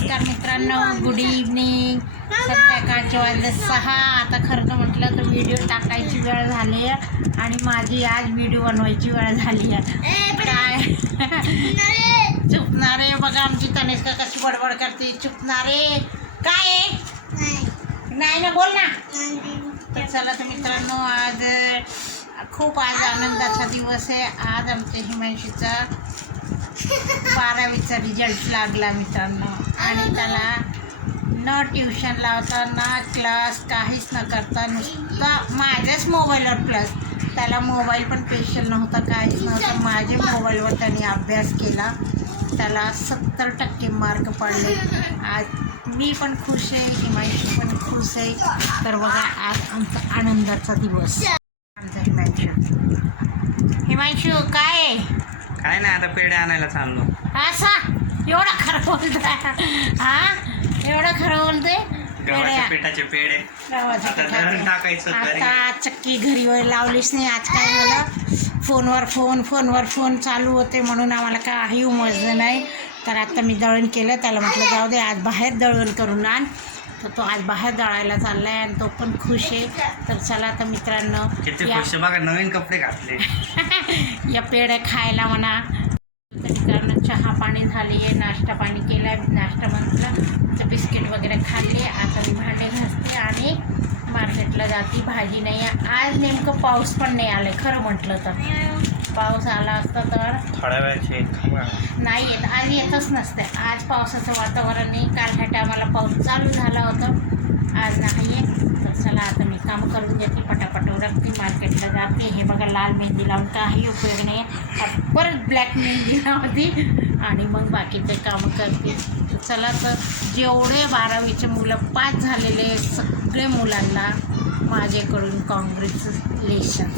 नमस्कार मित्रांनो good evening संध्याकाळचे वाजले सहा. आता खरं तर म्हटलं तर व्हिडिओ टाकायची वेळ झाली आहे आणि माझी आज व्हिडिओ बनवायची वेळ झाली आहे. काय? चुकणारे बघा आमची तनिष्का कशी बडबड करते. चुकणारे काय? नाही. ना बोल ना. तर चला तर मित्रांनो आज खूप आज आनंदाचा दिवस आहे. आज आमच्या हिमांशीचा बारावीचा रिझल्ट लागला मित्रांनो. आणि त्याला न ट्युशन लावता ना क्लास काहीच न करता नुसता माझ्याच मोबाईलवर प्लस त्याला मोबाईल पण स्पेशल नव्हता काहीच नव्हतं. माझ्या मोबाईलवर त्याने अभ्यास केला. त्याला सत्तर टक्के मार्क पडले. आज मी पण खुश आहे हिमांशी पण खुश आहे. तर बघा आज आमचा आनंदाचा दिवस. आमचा हिमांशू. हिमांशू काय आहे? काय नाही आता पेढे आणायला चाललो. असा एवढं खरं बोलतोय. हा? एवढं खरं गव्हाच्या पिठाचे पेढे. आता. टाकायचं. आता चक्की घरी वगैरे लावलीच नाही आज काय झालं? फोनवर फोन फोनवर फोन चालू होते म्हणून आम्हाला काही उमजलं नाही. तर आता मी दळण केलं त्याला म्हटलं जाऊ दे आज बाहेर दळण करून आण. तर तो आज बाहेर दळायला चाललाय आणि तो पण खुश आहे. तर चला आता मित्रांनो किती या- खुश आहे. बघा नवीन कपडे घातले. या पेढ्या खायला म्हणा. मित्रांनो चहा पाणी झाली आहे नाश्ता पाणी केला आहे नाश्ता म्हटलं तर बिस्किट वगैरे खाल्ले. आता मी भांडे घासते आणि मार्केटला जाते. भाजी नाही आहे. आज नेमकं पाऊस पण नाही आलं खरं म्हटलं तर. पाऊस आला असता तर नाही येत. आज येतच नसते. आज पावसाचं वातावरण नाही. काल ह्या टायमाला पाऊस चालू झाला होता. आज नाही आहे तर चला आता मी काम म्हणजे करून घेतली पटापट उरकते मार्केटला जाते. हे बघा लाल मेहंदी लावून काही उपयोग नाही परत ब्लॅक मेहंदी लावते आणि मग बाकीचे कामं करते. चला तर जेवढे बारावीचे मुलं पास झालेले सगळे मुलांना माझ्याकडून कॉंग्रॅच्युलेशन